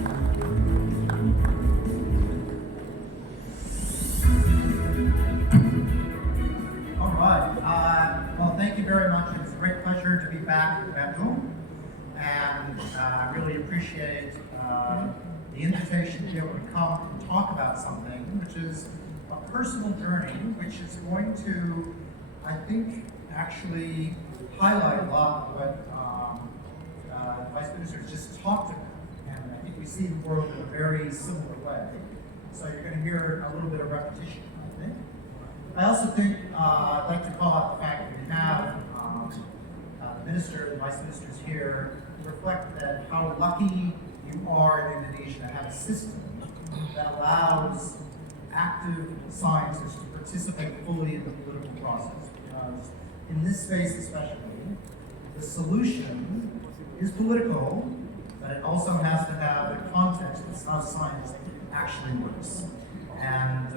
All right. Well, thank you very much. It's a great pleasure to be back in Bandung, and I really appreciate the invitation to be able to come and talk about something which is a personal journey, which is going to, I think, actually highlight a lot of what the Vice Minister just talked about. And I think we see the world in a very similar way. So you're going to hear a little bit of repetition, I think. I also think I'd like to call out the fact that we have the Minister, the Vice Ministers here to reflect that how lucky you are in Indonesia to have a system that allows active scientists to participate fully in the political process. Because in this space especially, the solution is political, but it also has to have the context of how science actually works. And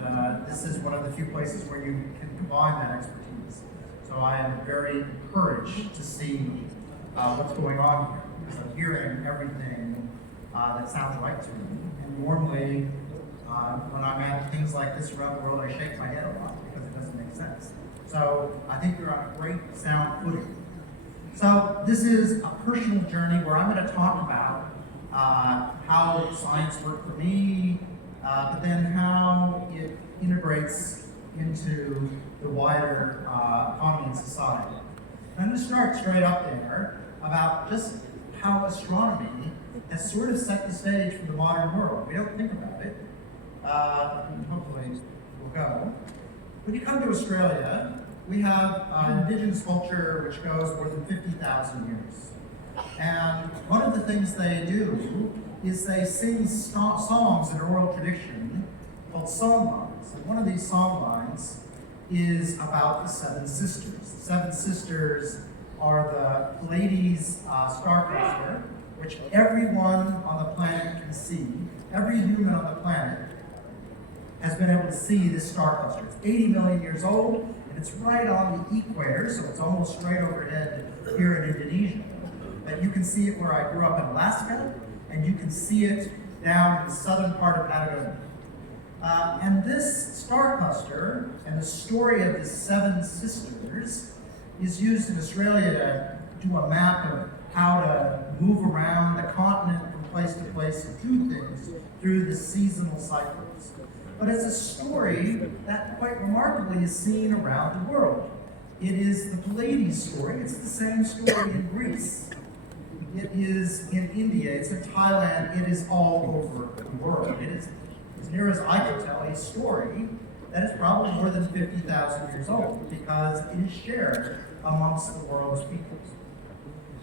this is one of the few places where you can combine that expertise. So I am very encouraged to see what's going on here, because I'm hearing everything that sounds right to me. And normally, when I'm at things like this around the world, I shake my head a lot because it doesn't make sense. So I think you're on a great sound footing. So this is a personal journey where I'm going to talk about how science worked for me, but then how it integrates into the wider economy and society. I'm going to start straight up there about just how astronomy has sort of set the stage for the modern world. We don't think about it. Hopefully we'll go. When you come to Australia, we have indigenous culture which goes more than 50,000 years. And one of the things they do is they sing songs in oral tradition called songlines. And one of these songlines is about the Seven Sisters. The Seven Sisters are the Pleiades star cluster, which everyone on the planet can see. Every human on the planet has been able to see this star cluster. It's 80 million years old, and it's right on the equator, so it's almost straight overhead here in Indonesia. But you can see it where I grew up in Alaska, and you can see it down in the southern part of Patagonia. And this star cluster and the story of the Seven Sisters is used in Australia to do a map of how to move around the continent from place to place and do things through the seasonal cycles. But it's a story that quite remarkably is seen around the world. It is the Pleiades story. It's the same story in Greece. It is in India. It's in Thailand. It is all over the world. It is, as near as I can tell, a story that is probably more than 50,000 years old because it is shared amongst the world's peoples.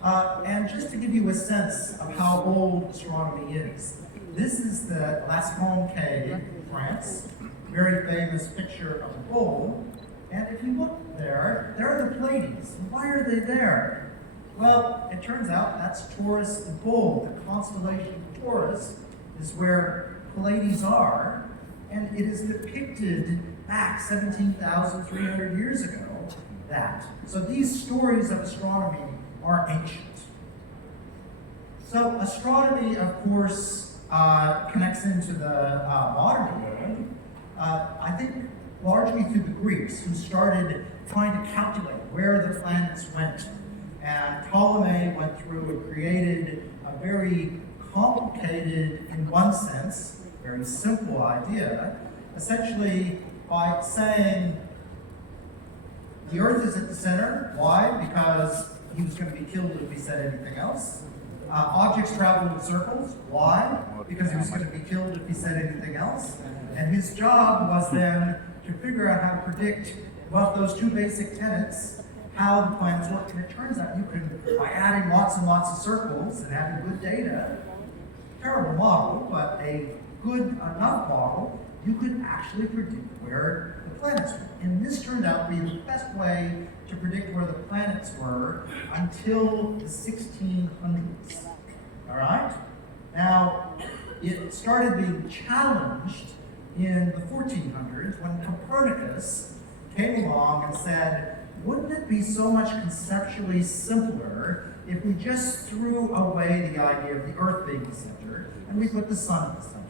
And just to give you a sense of how old astronomy is, this is the Lascaux cave in France, very famous picture of a bull. And if you look there are the Pleiades. Why are they there? Well, it turns out that's Taurus the bull. The constellation of Taurus is where Pleiades are, and it is depicted back 17,300 years ago. So these stories of astronomy are ancient. So astronomy, of course, connects into the modern world, I think largely through the Greeks, who started trying to calculate where the planets went. And Ptolemy went through and created a very complicated, in one sense, very simple idea, essentially by saying the Earth is at the center. Why? Because he was going to be killed if he said anything else. Objects travel in circles. Why? Because he was going to be killed if he said anything else. And his job was then to figure out how to predict, well, those two basic tenets, how the planets work. And it turns out you can, by adding lots and lots of circles and having good data, terrible model, but a good enough model, you could actually predict where the planets were. And this turned out to be the best way to predict where the planets were until the 1600s. All right? Now, it started being challenged in the 1400s when Copernicus came along and said, wouldn't it be so much conceptually simpler if we just threw away the idea of the Earth being the center and we put the sun at the center.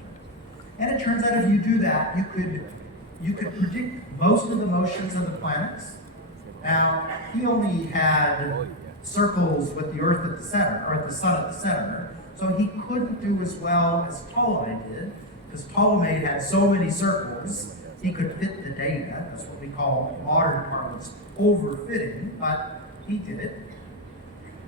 And it turns out if you do that, you could predict most of the motions of the planets. Now, he only had circles with the Earth at the center, or the sun at the center, so he couldn't do as well as Ptolemy did, because Ptolemy had so many circles, he could fit the data. That's what we call in modern parlance overfitting, but he did it.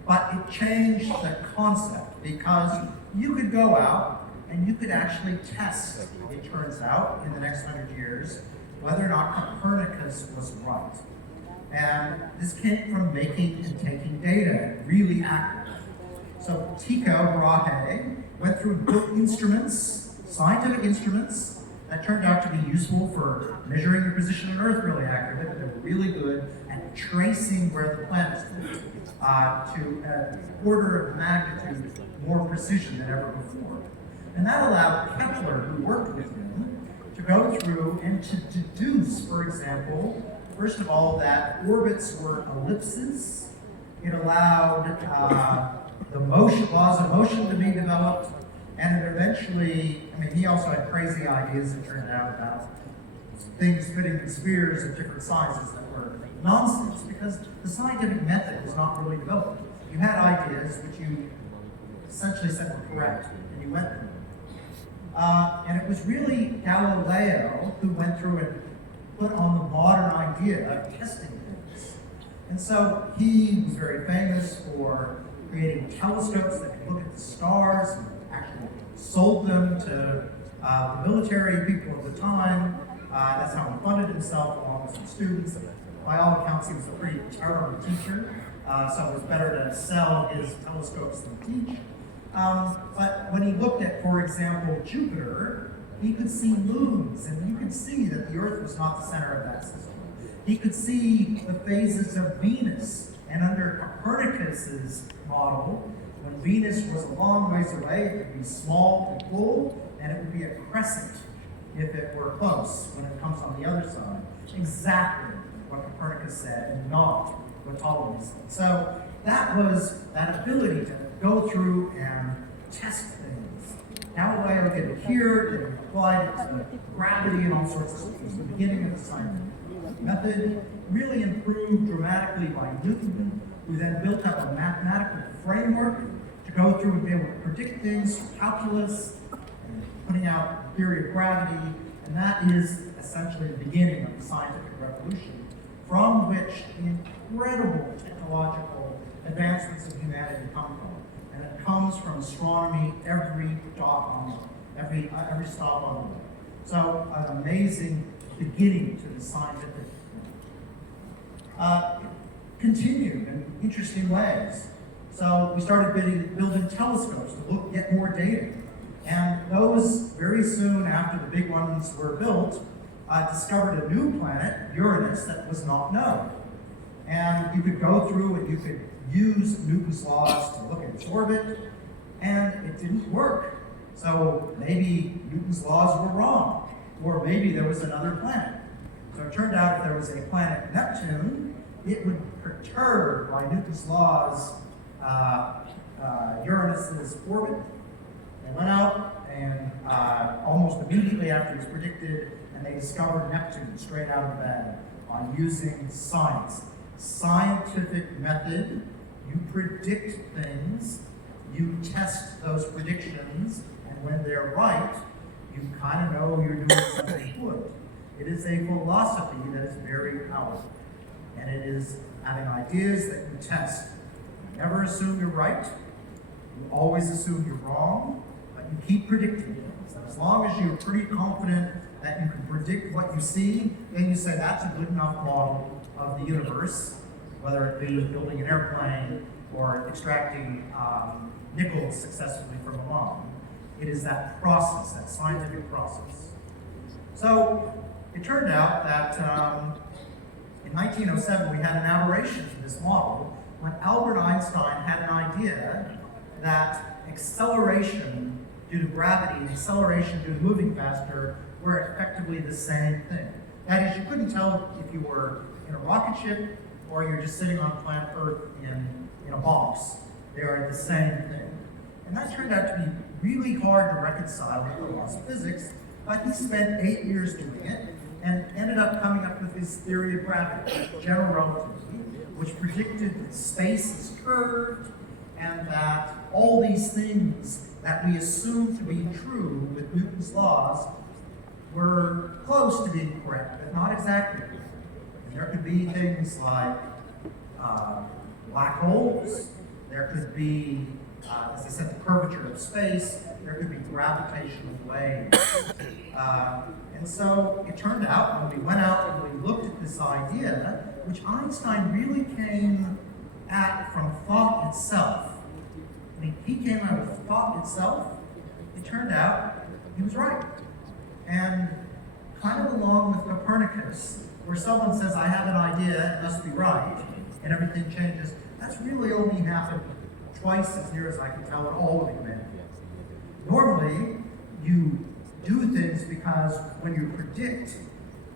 But it changed the concept, because you could go out and you could actually test, it turns out, in the next 100 years, whether or not Copernicus was right. And this came from making and taking data really accurately. So Tycho Brahe went through book instruments, scientific instruments, that turned out to be useful for measuring your position on Earth really accurately, but they were really good at tracing where the planets were to an order of magnitude more precision than ever before. And that allowed Kepler, who worked with him, to go through and to deduce, for example, first of all, that orbits were ellipses. It allowed the laws of motion to be developed, and it eventually, he also had crazy ideas, it turned out, about things fitting in spheres of different sizes that were nonsense, because the scientific method was not really developed. You had ideas which you essentially said were correct, and you went through them. And it was really Galileo who went through and put on the modern idea of testing things. And so he was very famous for creating telescopes that could look at the stars, and actually sold them to the military people of the time. That's how he funded himself along with some students. By all accounts, he was a pretty terrible teacher, so it was better to sell his telescopes than teach. But when he looked at, for example, Jupiter, he could see moons, and you could see that the Earth was not the center of that system. He could see the phases of Venus, and under Copernicus's model, when Venus was a long ways away, it would be small and full, and it would be a crescent if it were close when it comes on the other side. Exactly what Copernicus said, and not what Ptolemy said. So that was that ability to go through and test things. Galileo did it here, and he applied it to gravity and all sorts of stuff. It was the beginning of the scientific method, really improved dramatically by Newton, who then built up a mathematical framework to go through and be able to predict things through calculus, and putting out the theory of gravity, and that is essentially the beginning of the scientific revolution, from which the incredible technological advancements of humanity come from. And it comes from astronomy every every stop on the way. So an amazing beginning to the scientific continued in interesting ways. So we started building telescopes to get more data. And those, very soon after the big ones were built, discovered a new planet, Uranus, that was not known. And you could go through and you could use Newton's laws to look at its orbit, and it didn't work. So maybe Newton's laws were wrong, or maybe there was another planet. So it turned out if there was a planet Neptune, it would perturb, by Newton's laws, Uranus's orbit. They went out and almost immediately after it was predicted, and they discovered Neptune straight out of bed on using science. Scientific method, you predict things, you test those predictions, and when they're right, you kind of know you're doing something good. It is a philosophy that is very powerful, and it is having ideas that you test. You never assume you're right, you always assume you're wrong, but you keep predicting things. And as long as you're pretty confident that you can predict what you see, then you say that's a good enough model of the universe, whether it be building an airplane or extracting nickel successfully from a bomb. It is that process, that scientific process. So it turned out that in 1907 we had an aberration in this model when Albert Einstein had an idea that acceleration due to gravity and acceleration due to moving faster were effectively the same thing. That is, you couldn't tell if you were in a rocket ship or you're just sitting on planet Earth in a box. They are the same thing. And that turned out to be really hard to reconcile with the laws of physics, but he spent 8 years doing it and ended up coming up with his theory of gravity, general relativity, which predicted that space is curved and that all these things that we assume to be true with Newton's laws were close to being correct, but not exactly. And there could be things like black holes, there could be, as I said, the curvature of space, there could be gravitational waves. And so it turned out, when we went out and we looked at this idea, which Einstein really came at from thought itself. I mean, he came out of thought itself. It turned out he was right. And kind of along with Copernicus, where someone says, I have an idea, it must be right, and everything changes, that's really only happened twice, as near as I can tell, in all of humanity. Normally, you do things because when you predict,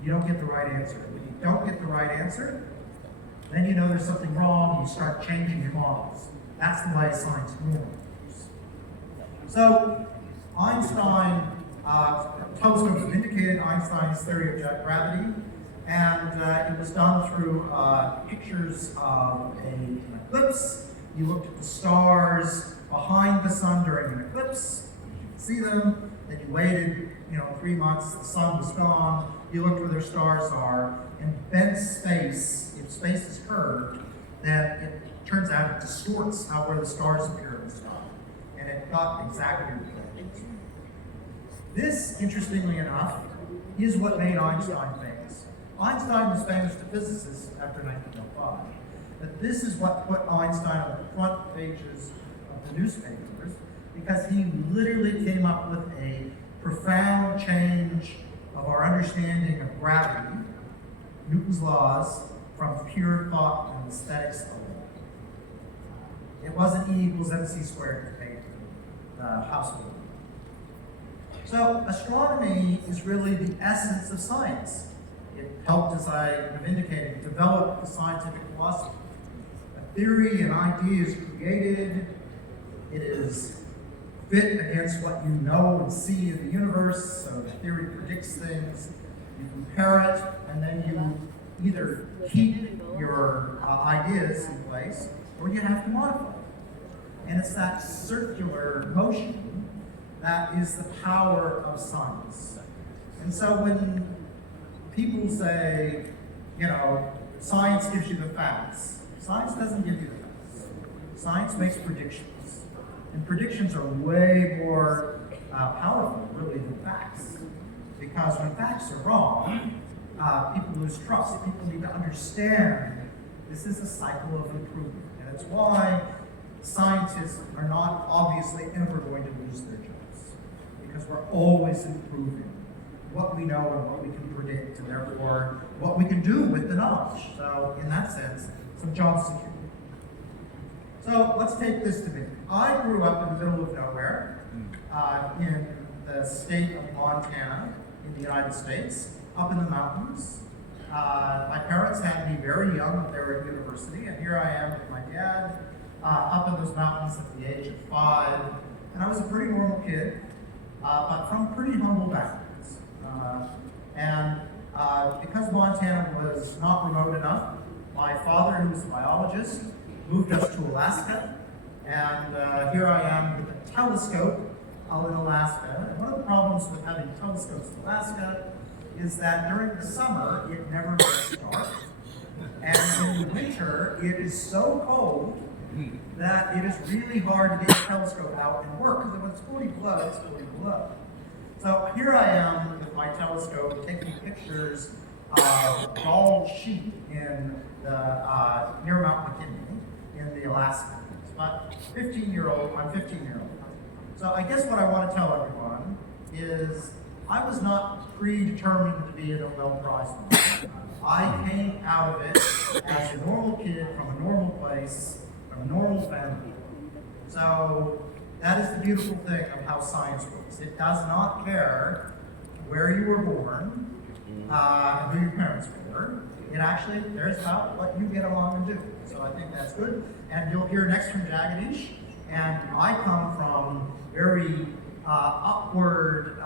you don't get the right answer. When you don't get the right answer, then you know there's something wrong, and you start changing your models. That's the way science normally works. So, Einstein, telescopes vindicated Einstein's theory of gravity, and it was done through pictures of an eclipse. You looked at the stars behind the sun during an eclipse, you could see them, then you waited, 3 months, the sun was gone, you looked where their stars are, and bent space, if space is curved, then it turns out it distorts where the stars appear in the sky. And it got exactly what it was. This, interestingly enough, is what made Einstein famous. Einstein was famous to physicists after 1905, but this is what put Einstein on the front pages of the newspapers, because he literally came up with a profound change of our understanding of gravity, Newton's laws, from pure thought and aesthetics alone. It wasn't E equals mc squared that paid the house bill. So astronomy is really the essence of science. It helped, as I have indicated, develop the scientific philosophy. A theory, an idea is created, it is fit against what you know and see in the universe, so the theory predicts things, you compare it, and then you either keep your ideas in place, or you have to modify it. And it's that circular motion that is the power of science. And so when people say, science gives you the facts, science doesn't give you the facts. Science makes predictions. And predictions are way more powerful, really, than facts. Because when facts are wrong, people lose trust. People need to understand this is a cycle of improvement. And it's why scientists are not obviously ever going to lose their jobs. Because we're always improving what we know and what we can predict, and therefore what we can do with the knowledge. So in that sense, some job security. So let's take this debate. I grew up in the middle of nowhere in the state of Montana in the United States, up in the mountains. My parents had me very young when they were at university, and here I am with my dad up in those mountains at the age of 5. And I was a pretty normal kid, but from pretty humble backgrounds. Because Montana was not remote enough, my father, who was a biologist, moved us to Alaska, and here I am with a telescope out in Alaska. And one of the problems with having telescopes in Alaska is that during the summer, it never gets dark, and in the winter, it is so cold that it is really hard to get the telescope out and work, because when it's 40 below, it's 40 below. So here I am with my telescope taking pictures of bald sheep in the near Mount McKinley in the Alaska. But I'm 15-year-old. So I guess what I want to tell everyone is I was not predetermined to be a Nobel Prize winner. I came out of it as a normal kid from a normal place, from a normal family. So that is the beautiful thing of how science works. It does not care where you were born, who your parents were. there's about what you get along and do. So I think that's good. And you'll hear next from Jagadish. And I come from very upward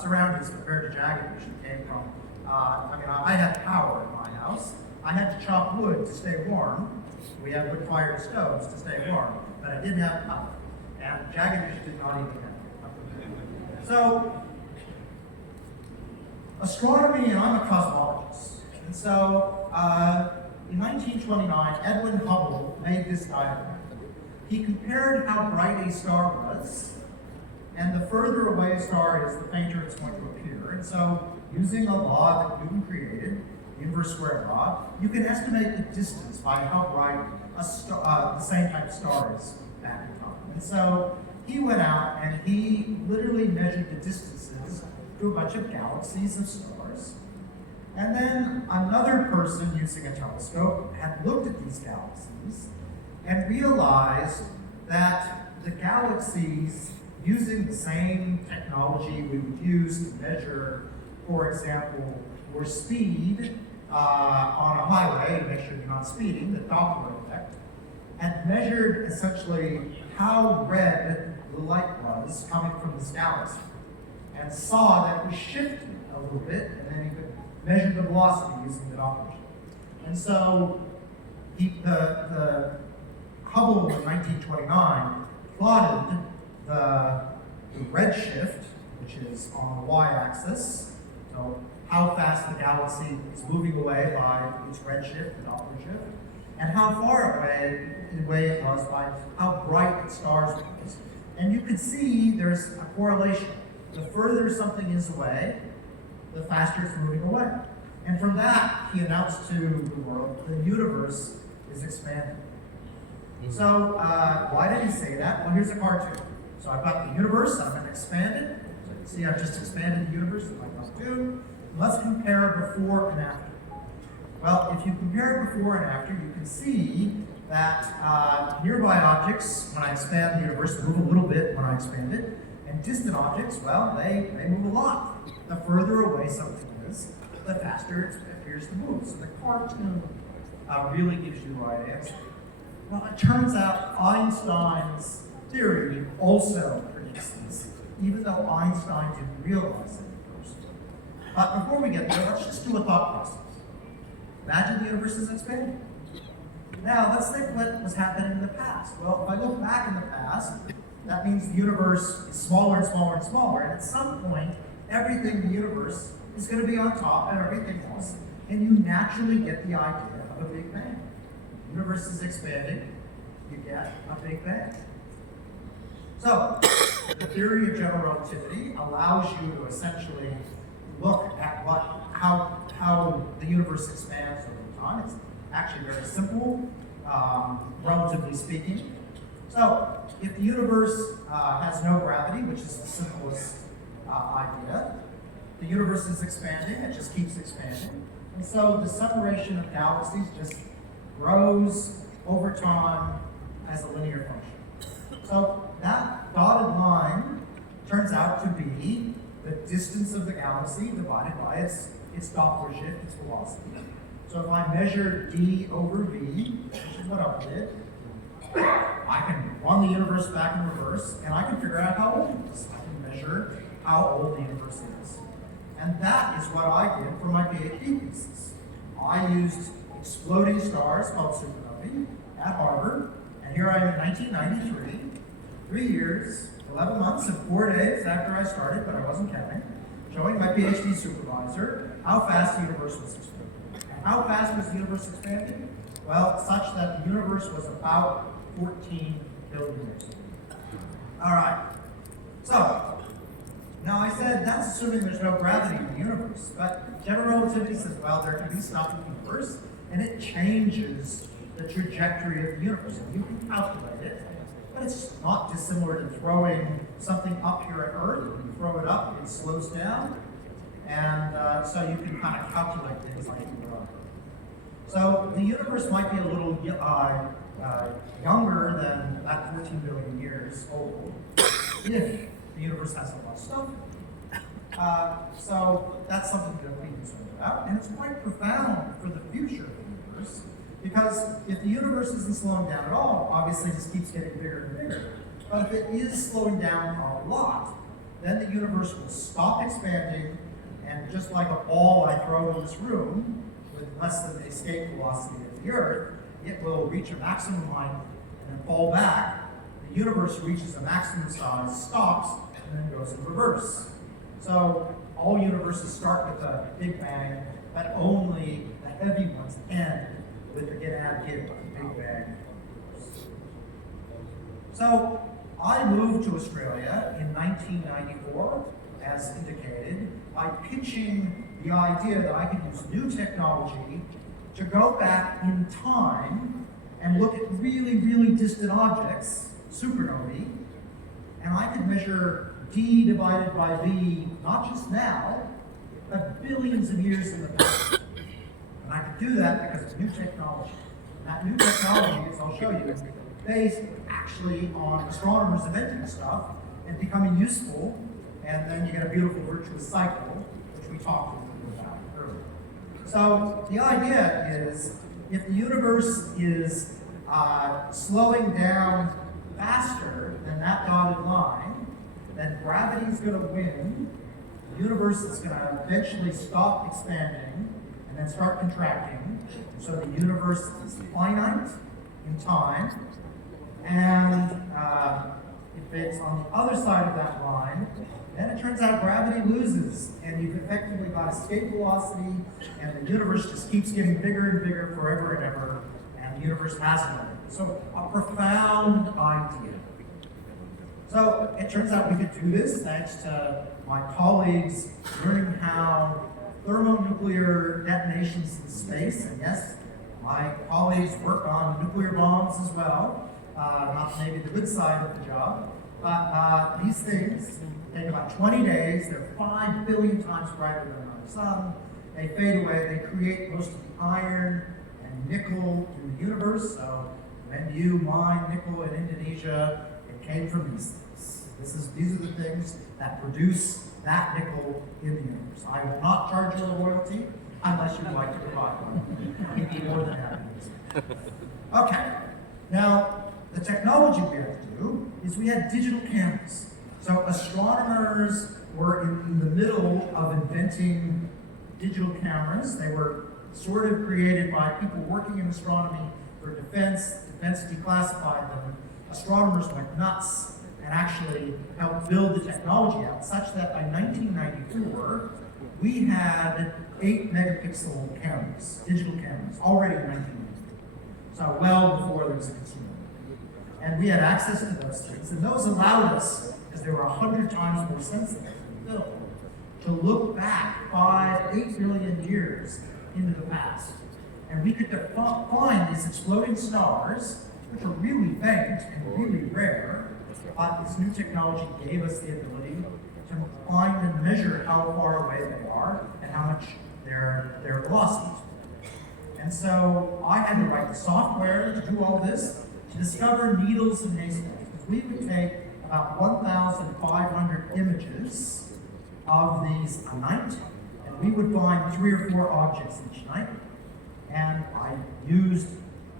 surroundings compared to Jagadish, who came from, I had power in my house. I had to chop wood to stay warm. We had wood-fired stoves to stay warm, but I didn't have power. And Jagadish did not even have it. So, astronomy, and I'm a cosmologist. And so, in 1929, Edwin Hubble made this diagram. He compared how bright a star was, and the further away a star is, the fainter it's going to appear. And so, using a law that Newton created, the inverse square law, you can estimate the distance by how bright a star, the same type of star is at the time. And so, he went out and he literally measured the distances to a bunch of galaxies of stars. And then another person using a telescope had looked at these galaxies and realized that the galaxies, using the same technology we would use to measure, for example, your speed on a highway to make sure you're not speeding, the Doppler effect, and measured essentially how red the light was coming from this galaxy, and saw that it was shifting a little bit, and then you could measure the velocity using the Doppler shift. And so the Hubble in 1929 plotted the redshift, which is on the y-axis, so how fast the galaxy is moving away by its redshift, the Doppler shift, and how far away it was by how bright its stars was. And you can see there's a correlation. The further something is away, the faster it's moving away. And from that, he announced to the world, the universe is expanding. So why did he say that? Well, here's a cartoon. So I've got the universe, I'm going to expand it. So you can see I've just expanded the universe with my cartoon. Let's compare before and after. Well, if you compare before and after, you can see that nearby objects, when I expand the universe, move a little bit when I expand it. And distant objects, well, they move a lot. The further away something is, the faster it appears to move. So the cartoon really gives you the right answer. Well, it turns out Einstein's theory also predicts this, even though Einstein didn't realize it at first. But before we get there, let's just do a thought process. Imagine the universe is expanding. Now, let's think what was happening in the past. Well, if I look back in the past, that means the universe is smaller and smaller and smaller, and at some point, everything in the universe is going to be on top of everything else, and you naturally get the idea of a Big Bang. The universe is expanding, you get a Big Bang. So, the theory of general relativity allows you to essentially look at how the universe expands over time. It's actually very simple, relatively speaking. So, if the universe has no gravity, which is the simplest idea, the universe is expanding, it just keeps expanding. And so the separation of galaxies just grows over time as a linear function. So that dotted line turns out to be the distance of the galaxy divided by its Doppler shift, its velocity. So if I measure d over v, which is what I did, I can run the universe back in reverse, and I can figure out how old it is. I can measure how old the universe is. And that is what I did for my PhD thesis. I used exploding stars called supernovae at Harvard, and here I am in 1993, 3 years, 11 months, and 4 days after I started, but I wasn't counting, showing my PhD supervisor how fast the universe was expanding. And how fast was the universe expanding? Well, such that the universe was about 14 billion years ago. All right. So, now I said that's assuming there's no gravity in the universe, but general relativity says, well, there can be stuff in the universe, and it changes the trajectory of the universe. And you can calculate it, but it's not dissimilar to throwing something up here at Earth. When you throw it up, it slows down, and so you can kind of calculate things like you would on Earth. So the universe might be a little younger than that 14 billion years old if the universe has a lot of stuff. So that's something that we concerned about, and it's quite profound for the future of the universe, because if the universe isn't slowing down at all, obviously it just keeps getting bigger and bigger. But if it is slowing down a lot, then the universe will stop expanding, and just like a ball I throw in this room with less than the escape velocity of the Earth, it will reach a maximum height and then fall back. The universe reaches a maximum size, stops, and then goes in reverse. So all universes start with a Big Bang, but only the heavy ones end with the get out of here, the Big Bang. So I moved to Australia in 1994, as indicated, by pitching the idea that I could use new technology to go back in time and look at really, really distant objects, supernovae, and I could measure d divided by v, not just now, but billions of years in the past. And I could do that because of new technology. And that new technology, as I'll show you, is based actually on astronomers inventing stuff and becoming useful, and then you get a beautiful virtuous cycle, which we talked a little bit about earlier. So the idea is, if the universe is slowing down faster than that dotted line, then gravity is going to win. The universe is going to eventually stop expanding and then start contracting. So the universe is finite in time, and if it's on the other side of that line, then it turns out gravity loses, and you've effectively got escape velocity, and the universe just keeps getting bigger and bigger forever and ever, and the universe has no end. So a profound idea. So it turns out we could do this thanks to my colleagues learning how thermonuclear detonations in space, and yes, my colleagues work on nuclear bombs as well, not maybe the good side of the job, but these things take about 20 days, they're 5 billion times brighter than our sun, they fade away, they create most of the iron and nickel in the universe, so when you mine nickel in Indonesia, it came from these things. These are the things that produce that nickel in the universe. I will not charge you a royalty unless you'd like to provide one. I'd be more than happy to do so. Okay, now the technology we had to do is we had digital cameras. So astronomers were in the middle of inventing digital cameras. They were sort of created by people working in astronomy for defense. Defense declassified them. Astronomers went nuts and actually helped build the technology out, such that by 1994, we had 8 megapixel cameras, digital cameras, already in 1994. So well before there was a consumer. And we had access to those things, and those allowed us, because they were 100 times more sensitive than film, to look back 8 billion years into the past. And we could find these exploding stars, which are really faint and really rare, but this new technology gave us the ability to find and measure how far away they are and how much their velocity is. And so I had to write the software to do all this, to discover needles in haystacks. We would take about 1,500 images of these a night, and we would find 3 or 4 objects each night. And I used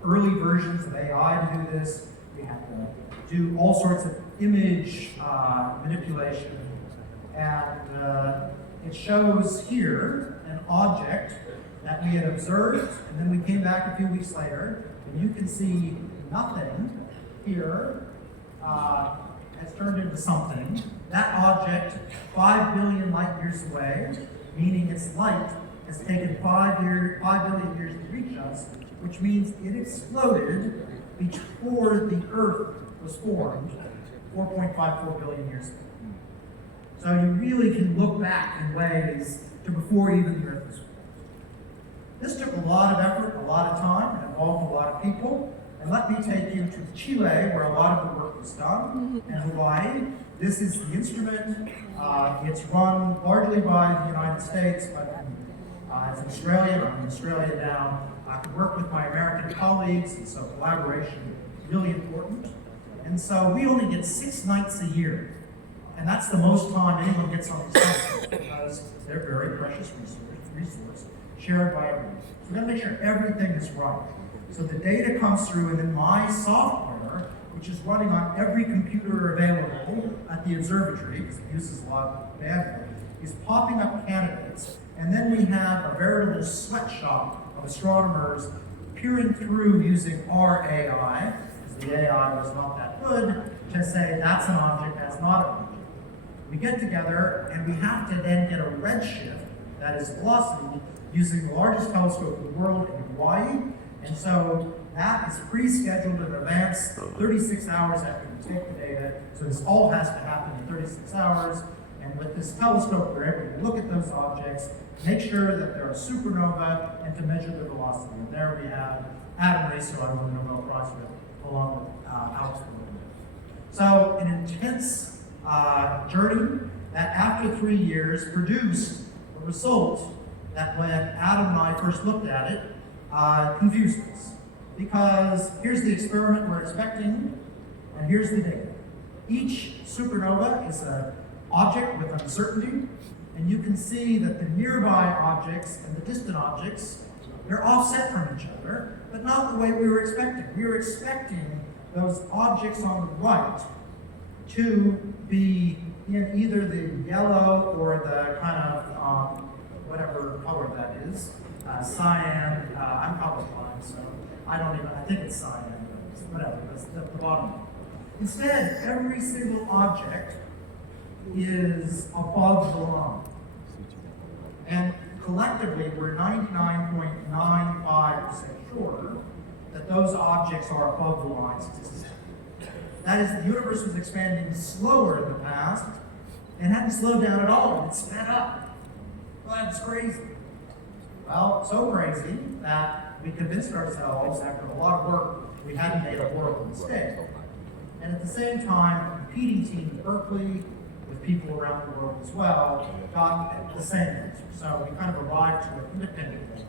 early versions of AI to do this. We had to do all sorts of image manipulation. And it shows here an object that we had observed, and then we came back a few weeks later, and you can see nothing here has turned into something. That object, 5 billion light years away, meaning its light has taken 5 billion years to reach us, which means it exploded before the Earth was formed, 4.54 billion years ago. So you really can look back in ways to before even the Earth was formed. This took a lot of effort, a lot of time, and involved a lot of people. And let me take you to Chile, where a lot of the work was done, and Hawaii. This is the instrument. It's run largely by the United States, but it's in Australia. I'm in Australia now. I can work with my American colleagues, and so collaboration is really important. And so we only get 6 nights a year. And that's the most time anyone gets on these telescopes because they're very precious resource shared by everyone. So we gotta make sure everything is right. So the data comes through, and then my software, which is running on every computer available at the observatory, because it uses a lot of bandwidth, is popping up candidates. And then we have a veritable sweatshop of astronomers peering through using our AI, because the AI was not that good, to say that's an object, that's not an object. We get together and we have to then get a redshift, that is velocity, using the largest telescope in the world in Hawaii. And so that is pre-scheduled in advance, 36 hours after we take the data. So this all has to happen in 36 hours. And with this telescope, we're able to look at those objects, make sure that they're a supernova, and to measure the velocity. And there we have Adam Racer, I won the Nobel Prize with, along with Alex Berlin. So an intense journey that after 3 years produced a result that when Adam and I first looked at it, confused us. Because here's the experiment we're expecting, and here's the data. Each supernova is an object with uncertainty, and you can see that the nearby objects and the distant objects, they're offset from each other, but not the way we were expecting. We were expecting those objects on the right to be in either the yellow or the kind of whatever color that is, cyan. I'm colorblind, so I don't even, I think it's cyan, whatever, that's the bottom. Instead, every single object is above the line. And collectively, we're 99.95% sure that those objects are above the line statistically. That is, the universe was expanding slower in the past and hadn't slowed down at all, and it sped up. Well, that's crazy. Well, so crazy that we convinced ourselves after a lot of work we hadn't made a horrible mistake. And at the same time, a competing team in Berkeley, with people around the world as well, got the same answer. So we kind of arrived to it independently,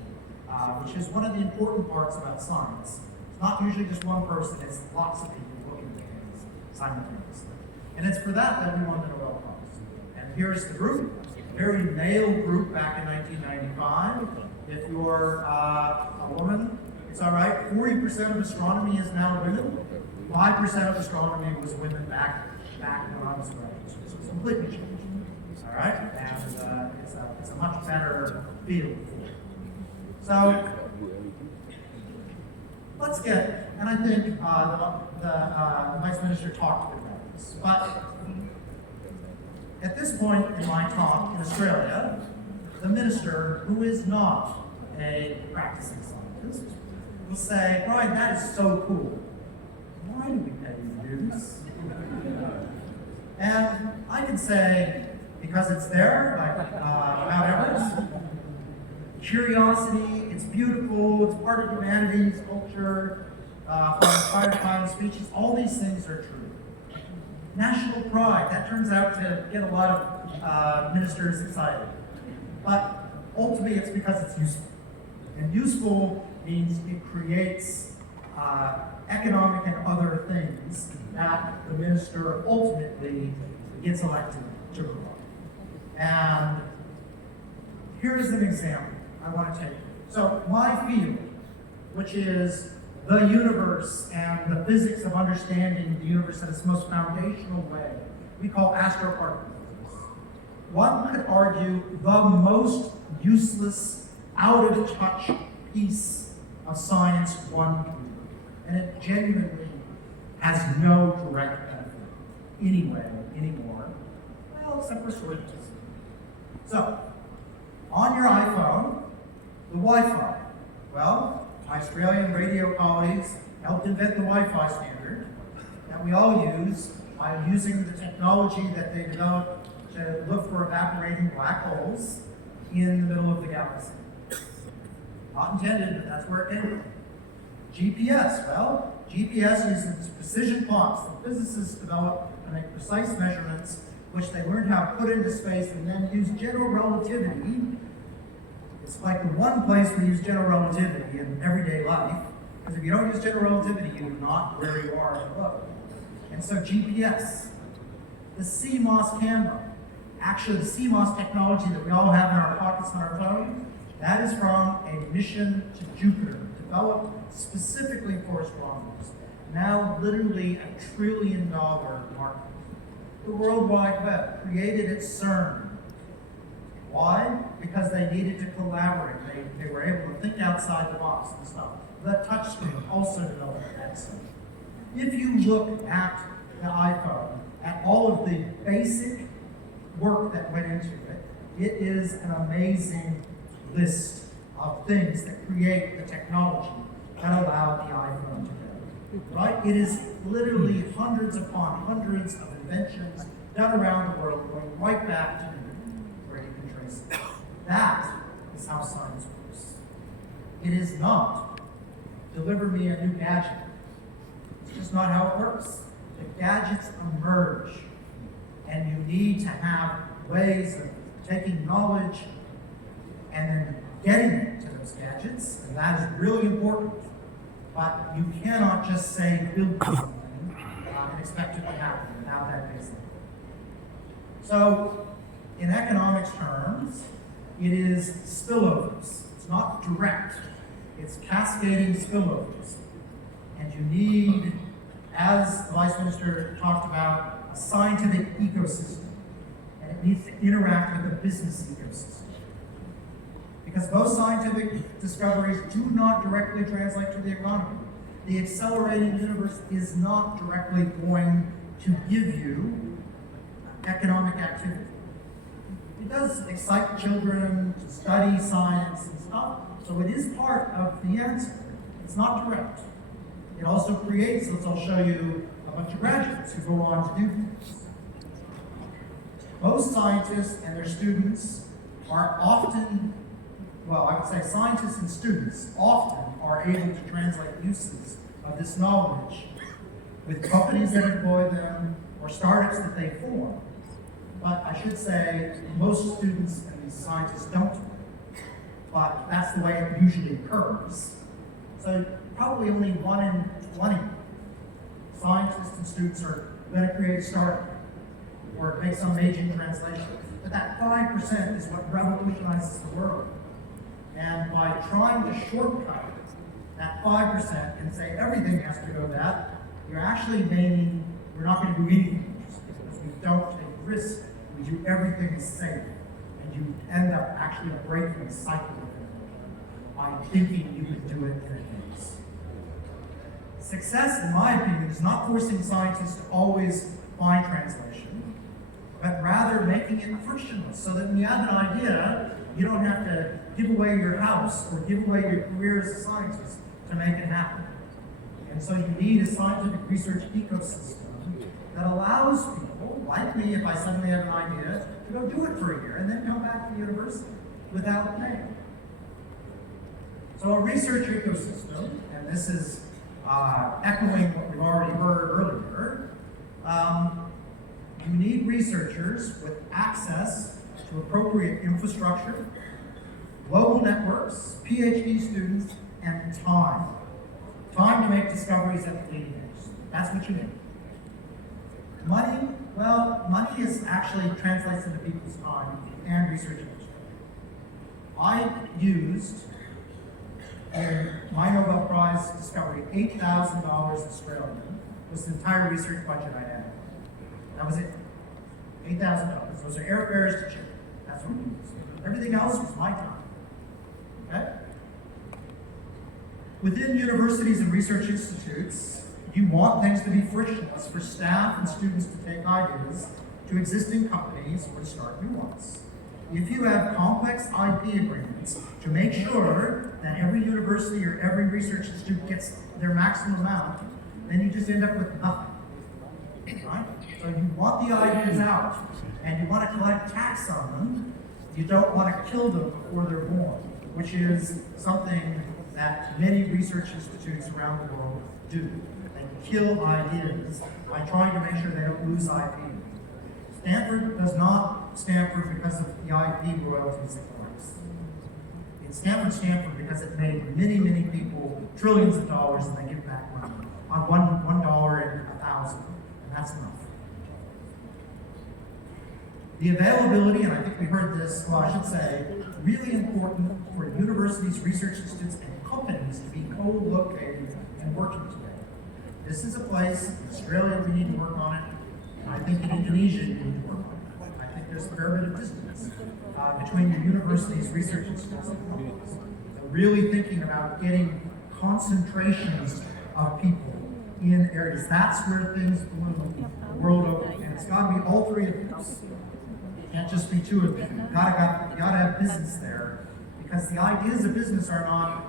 which is one of the important parts about science. It's not usually just one person, it's lots of people looking at things simultaneously. And it's for that that we won the Nobel Prize. And here's the group, a very male group back in 1995. If you're a woman, it's all right. 40% of astronomy is now women. 5% of astronomy was women back when I was a graduate student. So it's completely changed. All right? And it's a much better field for it. So let's get, and I think the Vice Minister talked a bit about this, but at this point in my talk in Australia, the minister, who is not a practicing scientist, will say, Brian, that is so cool. Why do we pay you to do this? And I can say, because it's there, like Mount Everest. Curiosity, it's beautiful, it's part of humanity's culture, from firefighting speeches, all these things are true. National pride, that turns out to get a lot of ministers excited. But ultimately it's because it's useful. And useful means it creates economic and other things that the minister ultimately gets elected to provide. And here's an example I want to take. So my field, which is the universe and the physics of understanding the universe in its most foundational way, we call astroparticles. One could argue the most useless, out-of-touch piece of science one can do. And it genuinely has no direct benefit anyway, anymore. Well, except for switches. So, on your iPhone, the Wi-Fi. Well, my Australian radio colleagues helped invent the Wi-Fi standard that we all use by using the technology that they developed to look for evaporating black holes in the middle of the galaxy. Not intended, but that's where it came from. GPS, well, GPS uses precision clocks that physicists develop to make precise measurements, which they learned how to put into space and then use general relativity. It's like the one place we use general relativity in everyday life, because if you don't use general relativity, you're not where you are in the world. And so GPS. The CMOS camera, actually the CMOS technology that we all have in our pockets on our phone, that is from a mission to Jupiter, developed specifically for astronomers. Now literally $1 trillion market. The World Wide Web created at CERN. Why? Because they needed to collaborate. They were able to think outside the box and stuff. The touchscreen also developed at CERN. If you look at the iPhone, at all of the basic work that went into it, it is an amazing list of things that create the technology that allow the iPhone to go. Right? It is literally hundreds upon hundreds of inventions done around the world, going right back to where you can trace it. That is how science works. It is not deliver me a new gadget. It's just not how it works. The gadgets emerge, and you need to have ways of taking knowledge and then getting it to those gadgets, and that is really important. But you cannot just say build something and expect it to happen without that baseline. So, in economics terms, it is spillovers. It's not direct. It's cascading spillovers. And you need, as the Vice Minister talked about, a scientific ecosystem. And it needs to interact with the business ecosystem. Because most scientific discoveries do not directly translate to the economy. The accelerating universe is not directly going to give you economic activity. It does excite children to study science and stuff, so it is part of the answer. It's not direct. It also creates, as I'll show you, a bunch of graduates who go on to do things. Most scientists and their students are often, well, I would say scientists and students often are able to translate uses of this knowledge with companies that employ them or startups that they form. But I should say most students and these scientists don't. But that's the way it usually occurs. So probably only 1 in 20 scientists and students are going to create a startup or make some major translation. But that 5% is what revolutionizes the world. And by trying to shortcut that 5% and say everything has to go that, you're actually meaning we're not going to do anything because we don't take risks. We do everything safe. And you end up actually breaking the cycle by thinking you can do it in advance. Success, in my opinion, is not forcing scientists to always find translation, but rather making it frictionless so that when you have an idea, you don't have to give away your house or give away your career as a scientist to make it happen. And so you need a scientific research ecosystem that allows people, like me, if I suddenly have an idea, to go do it for a year and then come back to the university without paying. So a research ecosystem, and this is echoing what we've already heard earlier, you need researchers with access to appropriate infrastructure, global networks, PhD students, and time. Time to make discoveries at the leading edge. That's what you need. Money, well, money is actually translates into people's time and research industry. I used, in my Nobel Prize discovery, $8,000 Australian was the entire research budget I had. That was it. $8,000. Those are airfares to Chile. That's what we used. Everything else was my time. Okay? Within universities and research institutes, you want things to be frictionless for staff and students to take ideas to existing companies or to start new ones. If you have complex IP agreements to make sure that every university or every research institute gets their maximum amount, then you just end up with nothing. Right? So you want the ideas out, and you want to collect tax on them. You don't want to kill them before they're born, which is something that many research institutes around the world do. They kill ideas by trying to make sure they don't lose IP. Stanford does not Stanford because of the IP royalties it collects. It's Stanford because it made many, many people trillions of dollars and they give back money on $1 in 1,000, and that's enough. The availability, and I think we heard this, well, I should say, really important for universities, research institutes, and companies to be co-located and working together. This is a place, in Australia we need to work on it, and I think in Indonesia you need to work on it. I think there's a fair bit of distance between your universities, research institutes, and companies. So really thinking about getting concentrations of people in areas. That's where things bloom the world over, and it's got to be all three of these. It can't just be two of them. You gotta have business there, because the ideas of business are not,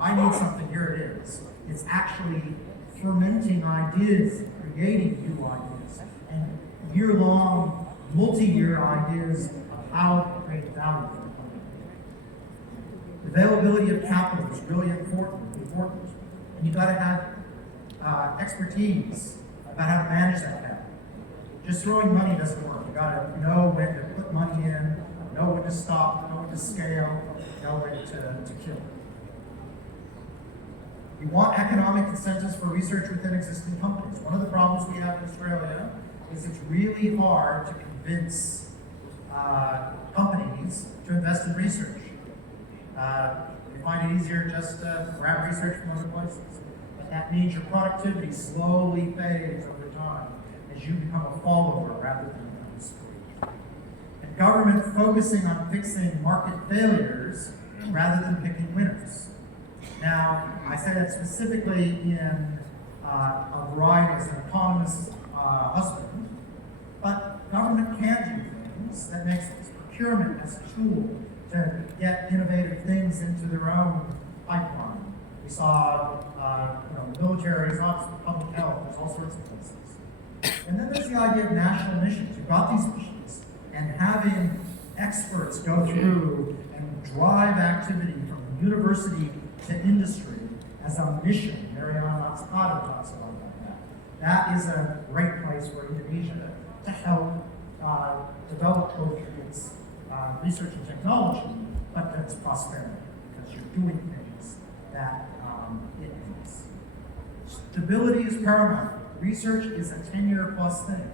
I need something, here it is. It's actually fermenting ideas, creating new ideas, and year-long, multi-year ideas of how to create value for the company. Availability of capital is really important. And you've got to have expertise about how to manage that capital. Just throwing money doesn't work. You've got to know when to put money in, know when to stop, know when to scale, know when to kill. You want economic incentives for research within existing companies. One of the problems we have in Australia is it's really hard to convince companies to invest in research. You find it easier just to grab research from other places. But that means your productivity slowly fades over time as you become a follower rather than a disciple. And government focusing on fixing market failures rather than picking winners. Now, I say that specifically in a variety as an economist's husband, but government can do things that makes procurement as a tool to get innovative things into their own pipeline. We saw, military, public health, there's all sorts of places. And then there's the idea of national missions. You've got these missions, and having experts go through and drive activity from university to industry as a mission. Mariana Mazzucato talks about that. That is a great place for Indonesia to help develop both its research and technology, but its prosperity, because you're doing things that it needs. Stability is paramount. Research is a 10-year plus thing.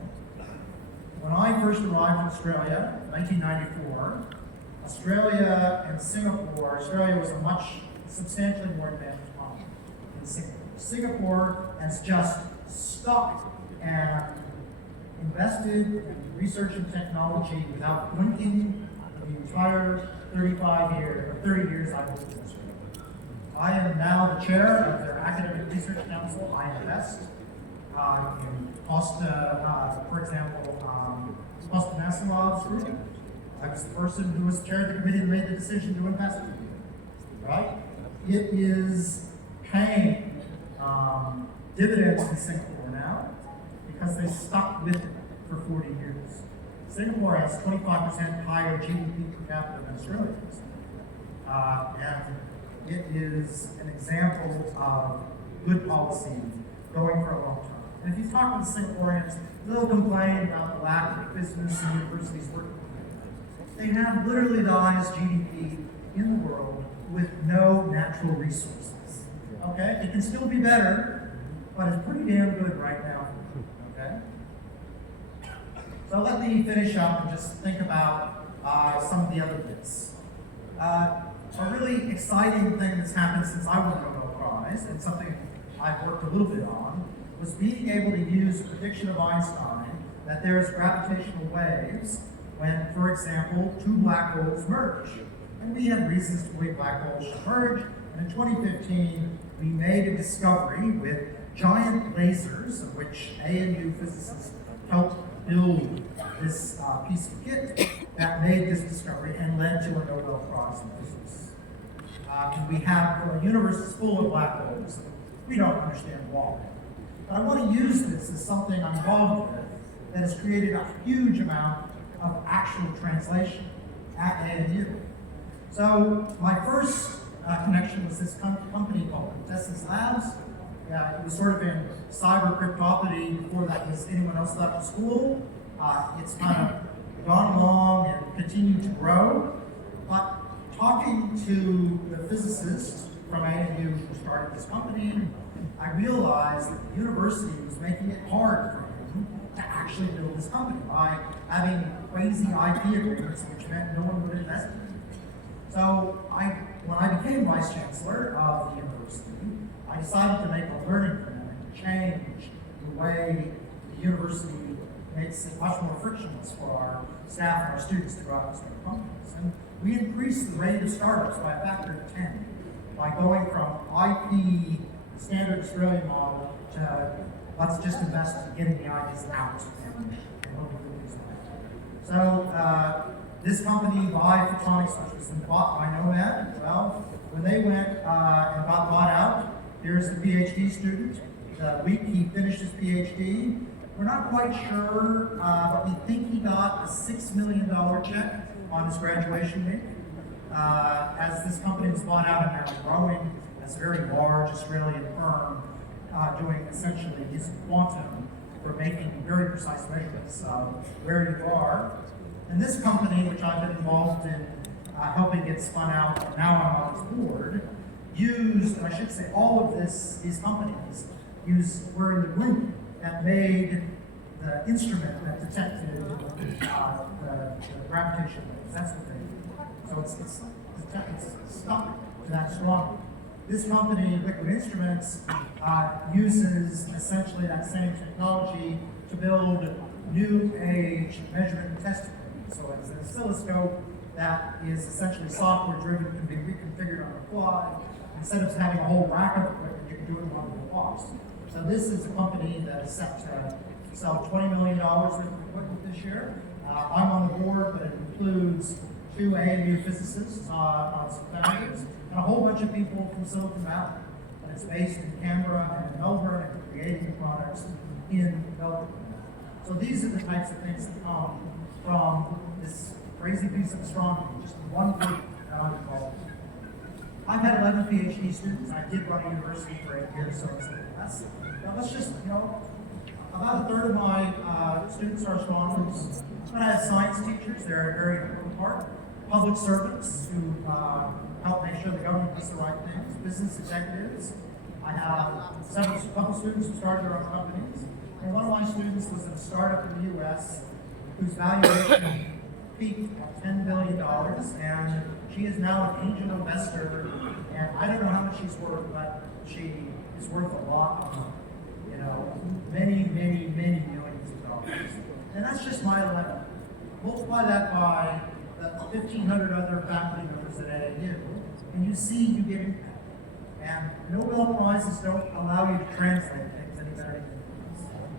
When I first arrived in Australia in 1994, Australia was a much substantially more advanced economy than Singapore. Singapore has just stuck and invested in research and technology without blinking the entire 30 years I've lived in Australia. I am now the chair of their academic research council. I invest in Costa, for example, Costa Nasimov's group. I was the person who was chair of the committee that made the decision to invest in it. Right? It is paying dividends in Singapore now because they stuck with it for 40 years. Singapore has 25% higher GDP per capita than Australia does. And it is an example of good policy going for a long time. And if you talk with Singaporeans, they'll complain about the lack of business and universities working together. They have literally the highest GDP in the world with no natural resources. Okay? It can still be better, but it's pretty damn good right now. Okay? So let me finish up and just think about some of the other bits. A really exciting thing that's happened since I won the Nobel Prize, and something I've worked a little bit on, was being able to use the prediction of Einstein that there's gravitational waves when, for example, two black holes merge. And we have reasons to believe black holes should merge. And in 2015, we made a discovery with giant lasers, of which ANU physicists helped build this piece of kit that made this discovery and led to a Nobel Prize in physics. And we have a universe that's full of black holes. We don't understand why. But I want to use this as something I'm involved with that has created a huge amount of actual translation at ANU. So my first connection was this company called Contessa's Labs. It was sort of in cyber cryptopathy before that was anyone else left school. It's kind of gone along and continued to grow. But talking to the physicists from ANU who started this company, I realized that the university was making it hard for him to actually build this company by having crazy IP agreements, which meant no one would invest in it. So when I became vice chancellor of the university, I decided to make a learning plan and change the way the university makes it much more frictionless for our staff and our students to go out and start companies. And we increased the rate of startups by a factor of 10 by going from IP, standard Australian model, to let's just invest in getting the ideas out. So this company, Vive Photonics, which was bought by Nobel, well, when they went and got bought out, here's the PhD student. The week he finished his PhD, we're not quite sure, but we think he got a $6 million check on his graduation week. As this company was bought out and now growing as a very large Australian firm, doing essentially his quantum for making very precise measurements of where you are. And this company, which I've been involved in helping get spun out, and now I'm on its board, used, and I should say all of these companies were in the group that made the instrument that detected the gravitation waves. That's what they did. So it's stuck to that strongly. This company, Liquid Instruments, uses essentially that same technology to build new age measurement and test equipment. So it's an oscilloscope that is essentially software driven, can be reconfigured on the fly. Instead of having a whole rack of equipment, you can do it in one little box. So this is a company that is set to sell $20 million worth of equipment this year. I'm on the board, but it includes 2 AMU physicists on some founders, and a whole bunch of people from Silicon Valley. And it's based in Canberra and in Melbourne, and creating products in Melbourne. So these are the types of things that come from this crazy piece of astronomy, just one group that I'm involved in. I've had 11 PhD students. I did run a university for 8 years, so it's less. Now let's just, about a third of my students are astronomers. But I have science teachers, they're a very important part. Public servants who help make sure the government does the right things. Business executives. I have a couple students who started their own companies. And one of my students was in a startup in the US whose valuation peaked at $10 billion, and she is now an angel investor, and I don't know how much she's worth, but she is worth a lot of money. Many, many, many millions of dollars. And that's just my 11. Multiply that by the 1,500 other faculty members at AAU, and you see you get impact. And Nobel Prizes don't allow you to translate things any better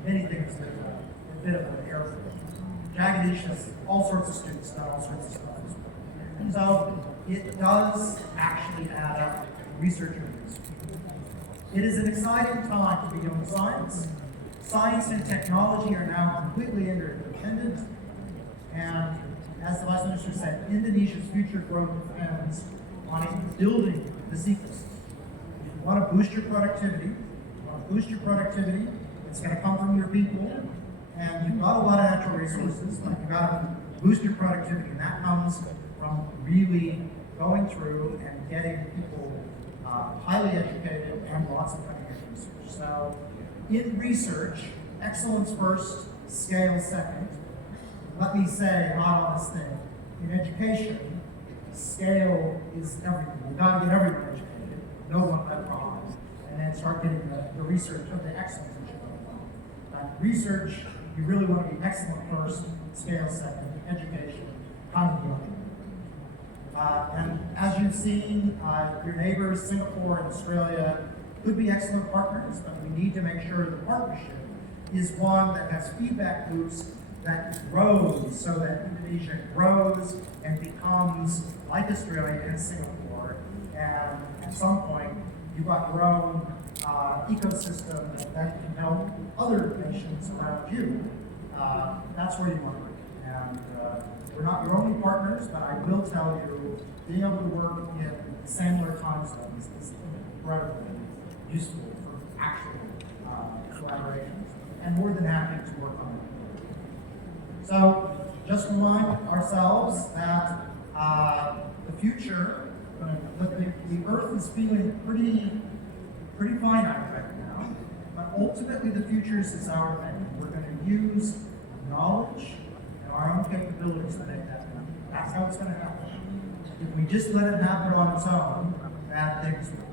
than many things that are a bit of an error. Jagadish has all sorts of students, done all sorts of stuff. And so it does actually add up research and research. It is an exciting time to be doing science. Science and technology are now completely interdependent. And as the Vice Minister said, Indonesia's future growth depends on building this ecosystem. If you want to boost your productivity, it's going to come from your people. And you've got a lot of natural resources, but you've got to boost your productivity. And that comes from really going through and getting people highly educated and lots of cutting-edge research. So in research, excellence first, scale second. Let me say an honest thing. In education, scale is everything. You've got to get everyone educated, no one left behind, and then start getting the research of the excellence that you're going on. Research, you really want to be excellent first, scale second, education, commonly beyond. And as you've seen, your neighbors, Singapore and Australia, could be excellent partners, but we need to make sure the partnership is one that has feedback loops that grows so that Indonesia grows and becomes like Australia and Singapore. And at some point, you've got your own ecosystem that can help other nations around you. That's where you want to be. And we're not your only partners, but I will tell you, being able to work in similar time zones is incredibly useful for actual collaborations, and more than happy to work on it. So, just remind ourselves that the future, the Earth is feeling pretty finite right now, but ultimately the future is our thing. We're going to use knowledge and our own capabilities abilities to make that happen. That's how it's going to happen. If we just let it happen on its own, bad things will